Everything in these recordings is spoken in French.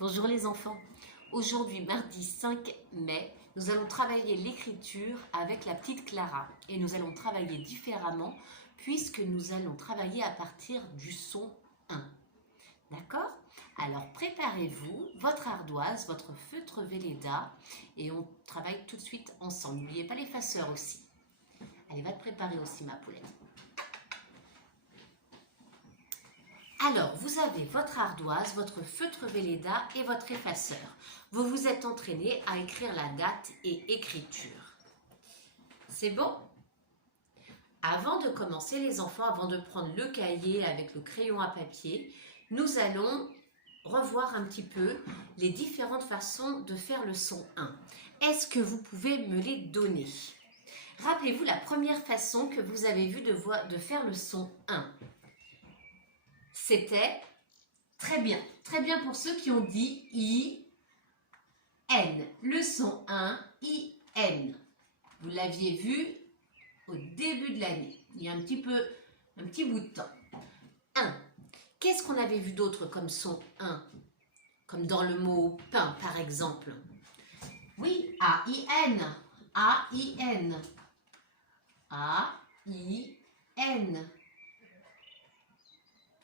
Bonjour les enfants. Aujourd'hui, mardi 5 mai, nous allons travailler l'écriture avec la petite Clara. Et nous allons travailler différemment puisque nous allons travailler à partir du son 1. D'accord? Alors préparez-vous, votre ardoise, votre feutre Velleda et on travaille tout de suite ensemble. N'oubliez pas l'effaceur aussi. Allez, va te préparer aussi ma poulette. Alors, vous avez votre ardoise, votre feutre Velleda et votre effaceur. Vous vous êtes entraîné à écrire la date et écriture. C'est bon? Avant de commencer, les enfants, avant de prendre le cahier avec le crayon à papier, nous allons revoir un petit peu les différentes façons de faire le son 1. Est-ce que vous pouvez me les donner? Rappelez-vous la première façon que vous avez vue de faire le son 1. C'était très bien pour ceux qui ont dit I-N. Le son 1, I-N. Vous l'aviez vu au début de l'année, il y a un petit bout de temps. 1. Qu'est-ce qu'on avait vu d'autre comme son 1? Comme dans le mot pain, par exemple. Oui, A-I-N. A-I-N. A-I-N.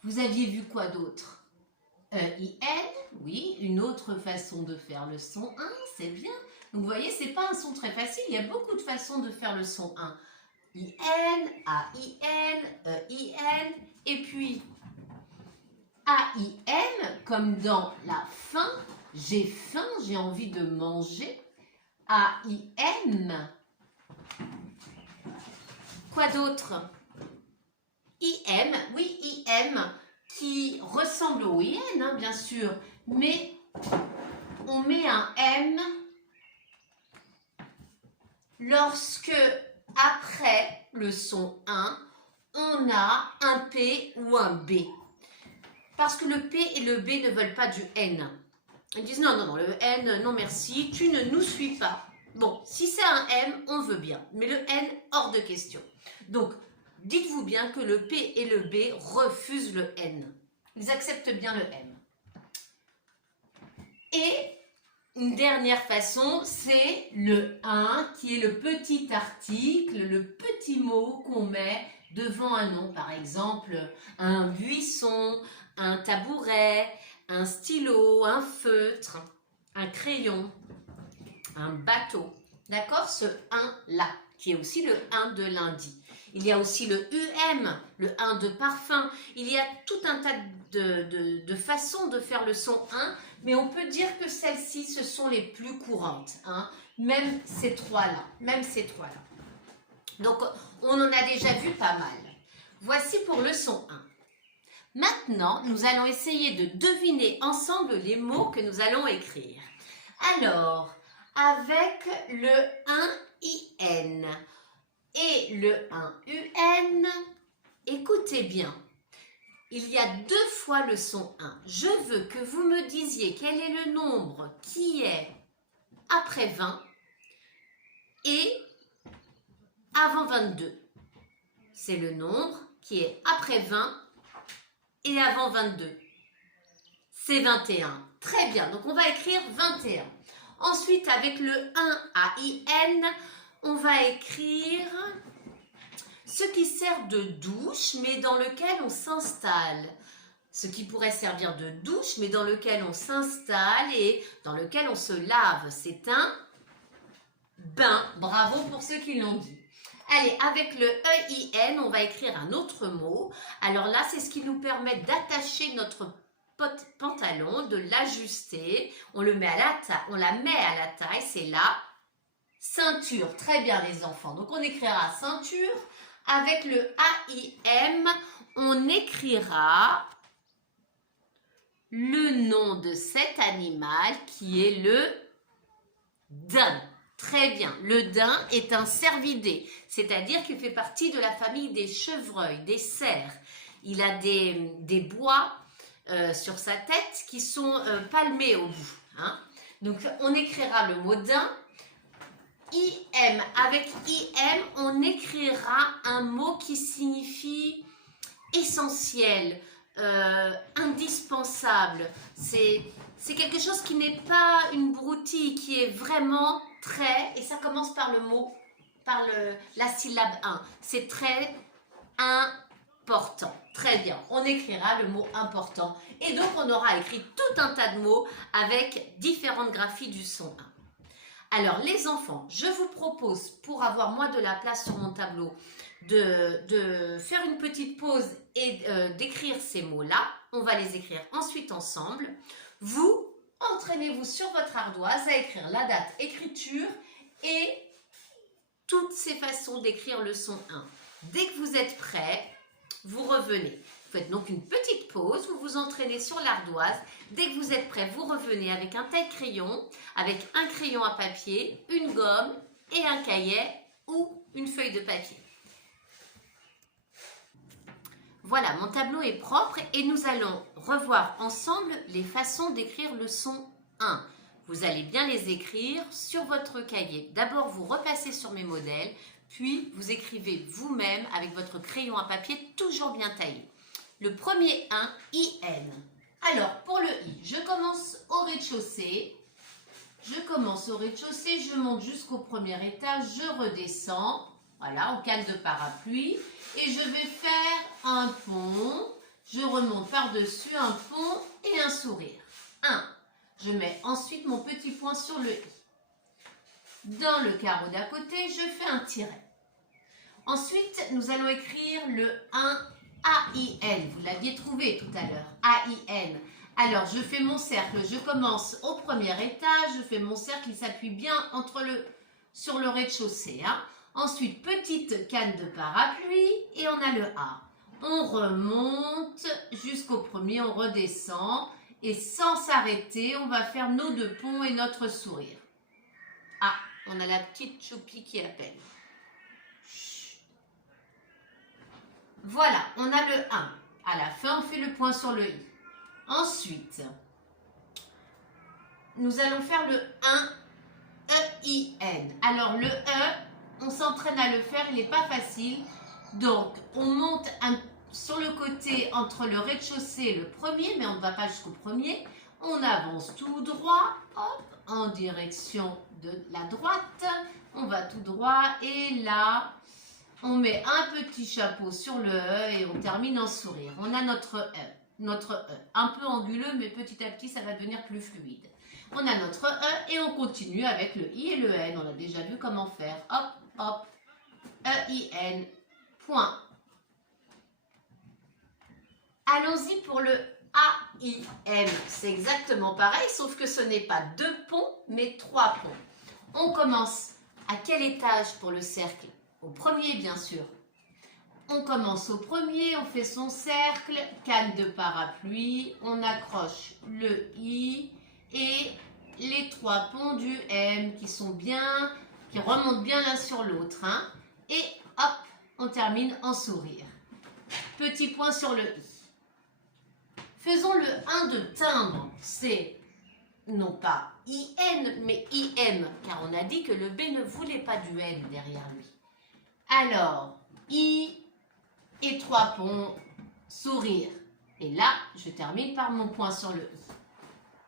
Vous aviez vu quoi d'autre? E-I-N, oui, une autre façon de faire le son 1, c'est bien. Donc vous voyez, c'est pas un son très facile, il y a beaucoup de façons de faire le son 1. I-N, A-I-N, E-I-N, et puis A-I-N, comme dans la faim, j'ai faim, j'ai envie de manger. A-I-M. Quoi d'autre? I-M, oui, I-M, qui ressemble au I-N, hein, bien sûr, mais on met un M lorsque, après le son 1, on a un P ou un B. Parce que le P et le B ne veulent pas du N. Ils disent non, le N, non merci, tu ne nous suis pas. Bon, si c'est un M, on veut bien, mais le N, hors de question. Donc, dites-vous bien que le P et le B refusent le N. Ils acceptent bien le M. Et une dernière façon, c'est le 1 qui est le petit article, le petit mot qu'on met devant un nom. Par exemple, un buisson, un tabouret, un stylo, un feutre, un crayon, un bateau. D'accord? Ce 1-là, qui est aussi le 1 de lundi. Il y a aussi le UM, le 1 de parfum. Il y a tout un tas de façons de faire le son 1, mais on peut dire que celles-ci, ce sont les plus courantes. Hein, même ces trois-là. Donc, on en a déjà vu pas mal. Voici pour le son 1. Maintenant, nous allons essayer de deviner ensemble les mots que nous allons écrire. Alors, avec le 1-IN et le 1-UN, écoutez bien, il y a 2 fois le son 1. Je veux que vous me disiez quel est le nombre qui est après 20 et avant 22. C'est le nombre qui est après 20 et avant 22. C'est 21. Très bien, donc on va écrire 21. Ensuite, avec le 1-AIN, on va écrire ce qui sert de douche, mais dans lequel on s'installe. Ce qui pourrait servir de douche, mais dans lequel on s'installe et dans lequel on se lave. C'est un bain. Bravo pour ceux qui l'ont dit. Allez, avec le EIN, on va écrire un autre mot. Alors là, c'est ce qui nous permet d'attacher notre pantalon, de l'ajuster. On la met à la taille, c'est la ceinture. Très bien les enfants. Donc on écrira ceinture. Avec le AIM, on écrira le nom de cet animal qui est le daim. Très bien. Le daim est un cervidé, c'est-à-dire qu'il fait partie de la famille des chevreuils, des cerfs. Il a des bois sur sa tête qui sont palmés au bout. Hein. Donc on écrira le mot daim. IM, avec IM, on écrira un mot qui signifie essentiel, indispensable. C'est quelque chose qui n'est pas une broutille, qui est vraiment très, et ça commence par le mot, par la syllabe 1. C'est très important. Très bien, on écrira le mot important. Et donc, on aura écrit tout un tas de mots avec différentes graphies du son 1. Alors, les enfants, je vous propose, pour avoir moins de la place sur mon tableau, de faire une petite pause et d'écrire ces mots-là. On va les écrire ensuite ensemble. Vous, entraînez-vous sur votre ardoise à écrire la date, écriture et toutes ces façons d'écrire le son 1. Dès que vous êtes prêts, vous revenez. Vous faites donc une petite pause, vous vous entraînez sur l'ardoise. Dès que vous êtes prêts, vous revenez avec un tel crayon, avec un crayon à papier, une gomme et un cahier ou une feuille de papier. Voilà, mon tableau est propre et nous allons revoir ensemble les façons d'écrire le son 1. Vous allez bien les écrire sur votre cahier. D'abord, vous repassez sur mes modèles, puis vous écrivez vous-même avec votre crayon à papier toujours bien taillé. Le premier 1, IN. Alors, pour le I, je commence au rez-de-chaussée. Je monte jusqu'au premier étage, je redescends, voilà, en canne de parapluie. Et je vais faire un pont, je remonte par-dessus un pont et un sourire. 1. Je mets ensuite mon petit point sur le I. Dans le carreau d'à côté, je fais un tiret. Ensuite, nous allons écrire le 1 AIN. Vous l'aviez trouvé tout à l'heure, AIN. Alors, je fais mon cercle, je commence au premier étage, je fais mon cercle, il s'appuie bien sur le rez-de-chaussée. Ensuite, petite canne de parapluie et on a le A. On remonte jusqu'au premier, on redescend et sans s'arrêter, on va faire nos deux ponts et notre sourire. Ah, on a la petite choupie qui appelle. Chut. Voilà, on a le 1. À la fin, on fait le point sur le I. Ensuite, nous allons faire le 1 EIN. Alors, le E, on s'entraîne à le faire, il n'est pas facile. Donc, on monte sur le côté entre le rez-de-chaussée et le premier, mais on ne va pas jusqu'au premier. On avance tout droit, hop, en direction de la droite. On va tout droit et là, on met un petit chapeau sur le E et on termine en sourire. On a notre E, un peu anguleux, mais petit à petit, ça va devenir plus fluide. On a notre E et on continue avec le I et le N. On a déjà vu comment faire. Hop, hop, E-I-N, point. Allons-y pour le A-I-M. C'est exactement pareil, sauf que ce n'est pas 2 ponts, mais 3 ponts. On commence à quel étage pour le cercle? Au premier, bien sûr. On commence au premier, on fait son cercle, canne de parapluie, on accroche le I et les 3 ponts du M qui remontent bien l'un sur l'autre. Et hop, on termine en sourire. Petit point sur le I. Faisons le 1 de timbre. C'est non pas IN, mais IM, car on a dit que le B ne voulait pas du N derrière lui. Alors, I et 3 ponts, sourire. Et là, je termine par mon point sur le I.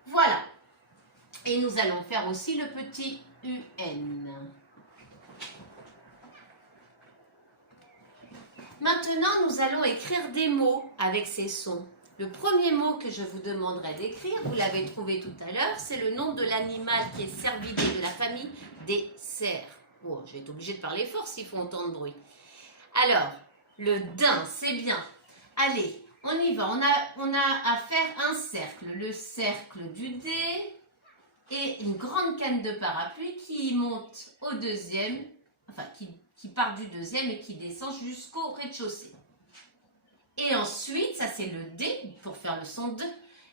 Voilà. Et nous allons faire aussi le petit UN. Maintenant, nous allons écrire des mots avec ces sons. Le premier mot que je vous demanderai d'écrire, vous l'avez trouvé tout à l'heure, c'est le nom de l'animal qui est cervidé de la famille des cerfs. Oh, je vais être obligée de parler fort s'il faut entendre bruit. Alors, le daim, c'est bien. Allez, on y va. On a à faire un cercle. Le cercle du D et une grande canne de parapluie qui monte au deuxième, enfin qui part du deuxième et qui descend jusqu'au rez-de-chaussée. Et ensuite, ça c'est le D pour faire le son D.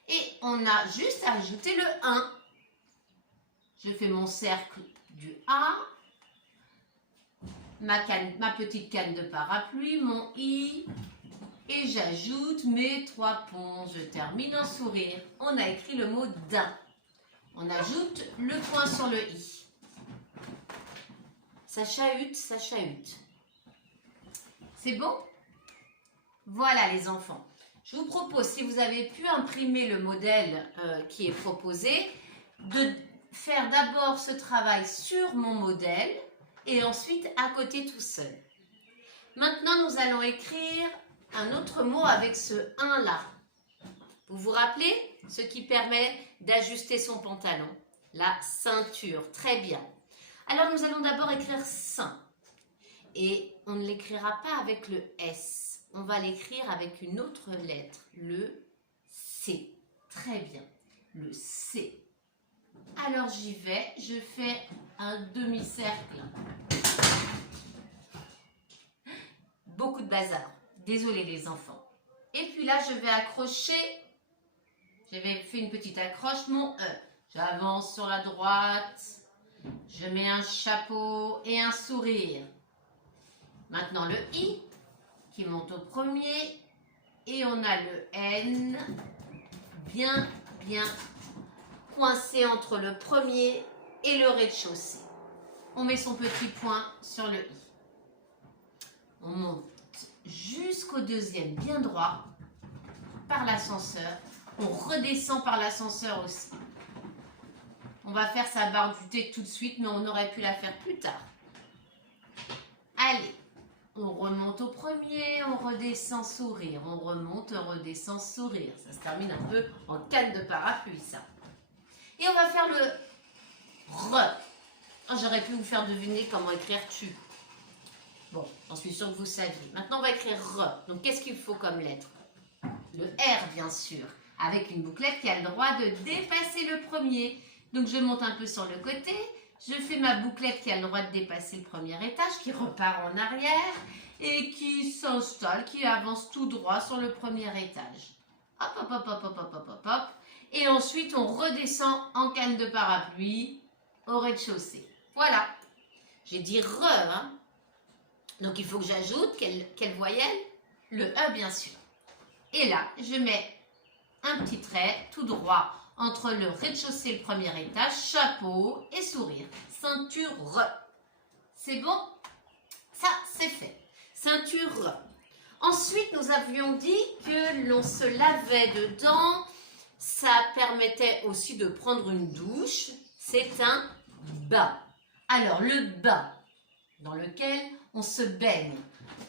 Et on a juste à ajouter le 1. Je fais mon cercle du A, ma petite canne de parapluie, mon I, et j'ajoute mes 3 ponts. Je termine en sourire. On a écrit le mot daim. On ajoute le point sur le I. Ça chahute, ça chahute. C'est bon? Voilà les enfants. Je vous propose, si vous avez pu imprimer le modèle qui est proposé, de faire d'abord ce travail sur mon modèle et ensuite à côté tout seul. Maintenant, nous allons écrire un autre mot avec ce 1 là. Vous vous rappelez? Ce qui permet d'ajuster son pantalon. La ceinture. Très bien. Alors, nous allons d'abord écrire sein. Et on ne l'écrira pas avec le S. On va l'écrire avec une autre lettre. Le C. Très bien. Le C. Alors, j'y vais. Je fais un demi-cercle. Beaucoup de bazar. Désolé les enfants. Et puis là, je vais accrocher. J'avais fait une petite accroche, mon E. J'avance sur la droite. Je mets un chapeau et un sourire. Maintenant le I qui monte au premier. Et on a le N bien coincé entre le premier et le rez-de-chaussée. On met son petit point sur le I. On monte jusqu'au deuxième bien droit par l'ascenseur. On redescend par l'ascenseur aussi. On va faire sa barre du thé tout de suite, mais on aurait pu la faire plus tard. Allez, on remonte au premier, on redescend sourire. On remonte, on redescend sourire. Ça se termine un peu en canne de parapluie, ça. Et on va faire le re. Oh, j'aurais pu vous faire deviner comment écrire tu. Bon, j'en suis sûre que vous saviez. Maintenant, on va écrire re. Donc, qu'est-ce qu'il faut comme lettre? Le R, bien sûr, avec une bouclette qui a le droit de dépasser le premier. Donc, je monte un peu sur le côté. Je fais ma bouclette qui a le droit de dépasser le premier étage, qui repart en arrière et qui s'installe, qui avance tout droit sur le premier étage. Hop, hop, hop, hop, hop, hop, hop, hop, hop. Et ensuite, on redescend en canne de parapluie au rez-de-chaussée. Voilà. J'ai dit re, hein. Donc, il faut que j'ajoute quelle voyelle? Le E, bien sûr. Et là, je mets un petit trait tout droit entre le rez-de-chaussée et le premier étage, chapeau et sourire. Ceinture. C'est bon? Ça, c'est fait. Ceinture. Ensuite, nous avions dit que l'on se lavait dedans. Ça permettait aussi de prendre une douche. C'est un bain. Alors, le bain dans lequel on se baigne.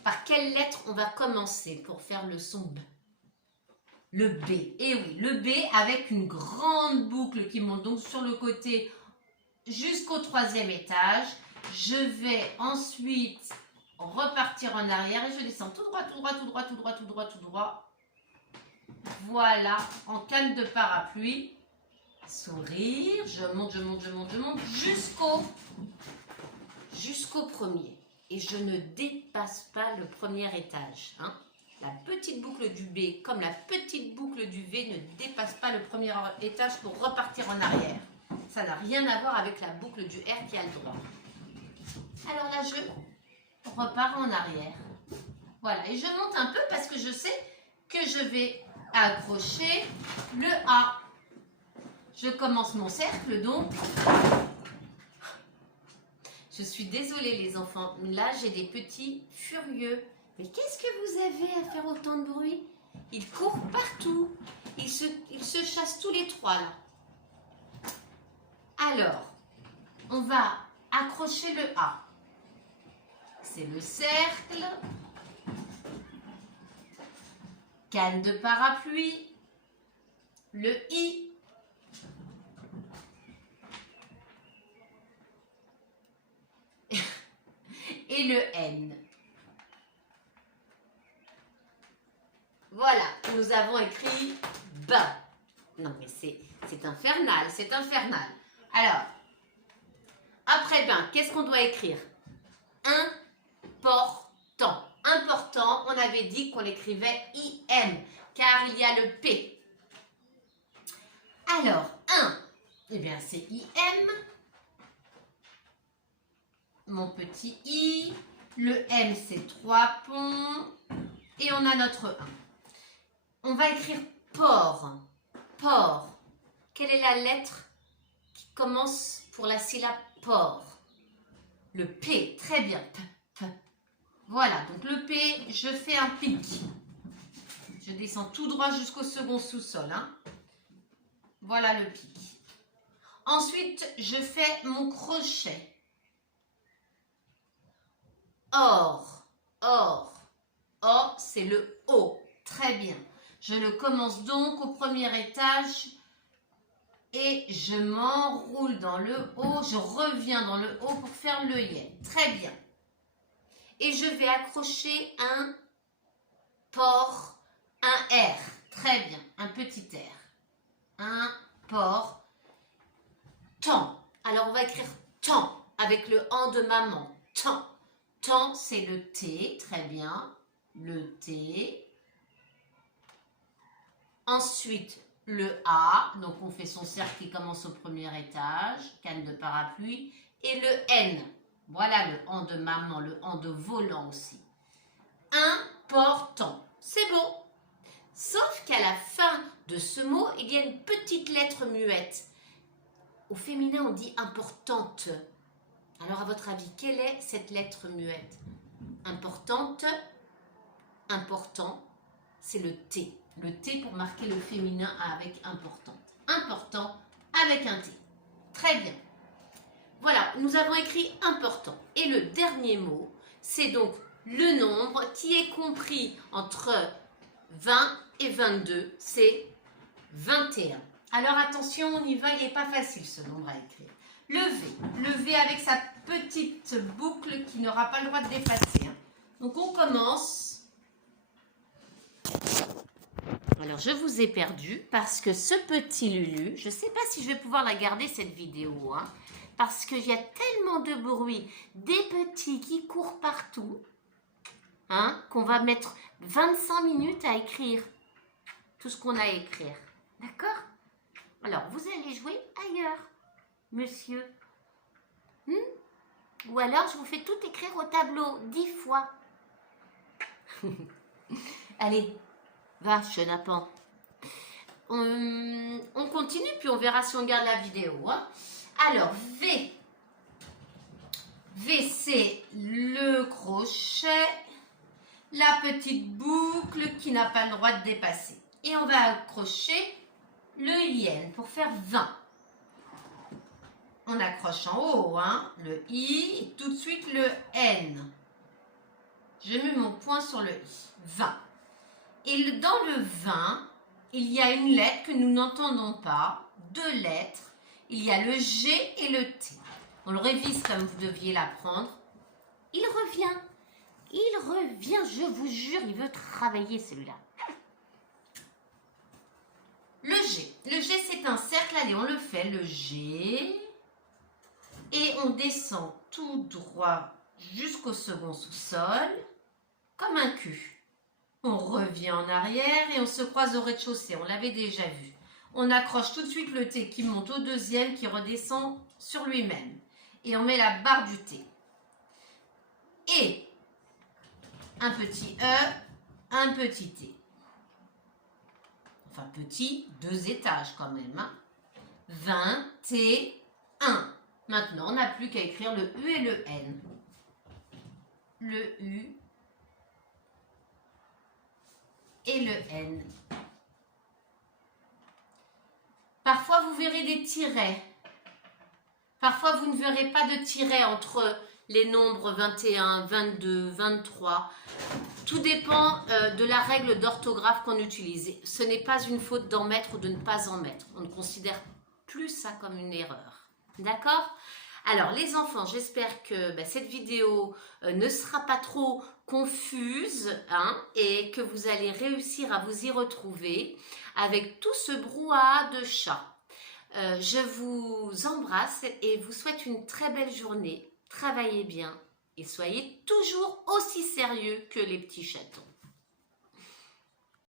Par quelle lettre on va commencer pour faire le son B? Le B. Et oui, le B avec une grande boucle qui monte donc sur le côté jusqu'au troisième étage. Je vais ensuite repartir en arrière et je descends tout droit, tout droit, tout droit, tout droit, tout droit, tout droit. Voilà, en canne de parapluie. Sourire, je monte, je monte, je monte, je monte jusqu'au premier. Et je ne dépasse pas le premier étage. Hein. La petite boucle du B comme la petite boucle du V ne dépasse pas le premier étage pour repartir en arrière. Ça n'a rien à voir avec la boucle du R qui a le droit. Alors là, je repars en arrière. Voilà, et je monte un peu parce que je sais que je vais accrocher le A. Je commence mon cercle donc. Je suis désolée les enfants, là j'ai des petits furieux. Mais qu'est-ce que vous avez à faire autant de bruit? Ils courent partout. Ils se chassent tous les trois là. Alors, on va accrocher le A. C'est le cercle. Canne de parapluie. Le I. Et le N. Voilà, nous avons écrit bain. Non mais c'est infernal, c'est infernal. Alors, après bain, qu'est-ce qu'on doit écrire? Important. Important, on avait dit qu'on l'écrivait IM, car il y a le P. Alors, 1, eh bien c'est IM. Mon petit I. Le M, c'est 3 ponts. Et on a notre 1. On va écrire port. Port. Quelle est la lettre qui commence pour la syllabe port? Le P. Très bien. P, P. Voilà. Donc le P, je fais un pic. Je descends tout droit jusqu'au second sous-sol. Hein. Voilà le pic. Ensuite, je fais mon crochet. Or, or, or, c'est le haut. Très bien. Je le commence donc au premier étage et je m'enroule dans le haut. Je reviens dans le haut pour faire le yen. Très bien. Et je vais accrocher un port, un R. Très bien. Un petit R. Un port. Temps. Alors, on va écrire temps avec le en de maman. Temps. Temps, c'est le T. Très bien. Le T. Ensuite, le A. Donc, on fait son cercle qui commence au premier étage. Canne de parapluie. Et le N. Voilà le en de maman, le en de volant aussi. Important. C'est beau. Sauf qu'à la fin de ce mot, il y a une petite lettre muette. Au féminin, on dit importante. Alors, à votre avis, quelle est cette lettre muette? Importante, important, c'est le T. Le T pour marquer le féminin avec importante. Important avec un T. Très bien. Voilà, nous avons écrit important. Et le dernier mot, c'est donc le nombre qui est compris entre 20 et 22, c'est 21. Alors attention, on y va, il n'est pas facile ce nombre à écrire. Le V avec sa petite boucle qui n'aura pas le droit de dépasser. Hein. Donc on commence. Alors je vous ai perdu parce que ce petit Lulu, je ne sais pas si je vais pouvoir la garder cette vidéo, hein, parce qu'il y a tellement de bruit, des petits qui courent partout, hein, qu'on va mettre 25 minutes à écrire tout ce qu'on a à écrire. D'accord? Alors, vous allez jouer ailleurs, monsieur. Ou alors, je vous fais tout écrire au tableau 10 fois. Allez, va, chenapan. On continue, puis on verra si on garde la vidéo. Hein. Alors, V. V, c'est le crochet, la petite boucle qui n'a pas le droit de dépasser. Et on va accrocher le yen pour faire 20. On accroche en haut, hein, le I et tout de suite le N. Je mets mon point sur le I. 20. Et dans le 20, il y a une lettre que nous n'entendons pas, 2 lettres. Il y a le G et le T. On le révise comme vous deviez l'apprendre. Il revient. Il revient, je vous jure, il veut travailler celui-là. Le G. Le G, c'est un cercle. Allez, on le fait. Le G. Et on descend tout droit jusqu'au second sous-sol, comme un cul. On revient en arrière et on se croise au rez-de-chaussée. On l'avait déjà vu. On accroche tout de suite le T qui monte au deuxième, qui redescend sur lui-même. Et on met la barre du T. Et un petit E, un petit T. Enfin, petit, 2 étages quand même. Hein. 21. Maintenant, on n'a plus qu'à écrire le U et le N. Le U et le N. Parfois, vous verrez des tirets. Parfois, vous ne verrez pas de tiret entre les nombres 21, 22, 23. Tout dépend de la règle d'orthographe qu'on utilise. Ce n'est pas une faute d'en mettre ou de ne pas en mettre. On ne considère plus ça comme une erreur. D'accord? Alors, les enfants, j'espère que cette vidéo ne sera pas trop confuse hein, et que vous allez réussir à vous y retrouver avec tout ce brouhaha de chat. Je vous embrasse et vous souhaite une très belle journée. Travaillez bien et soyez toujours aussi sérieux que les petits chatons.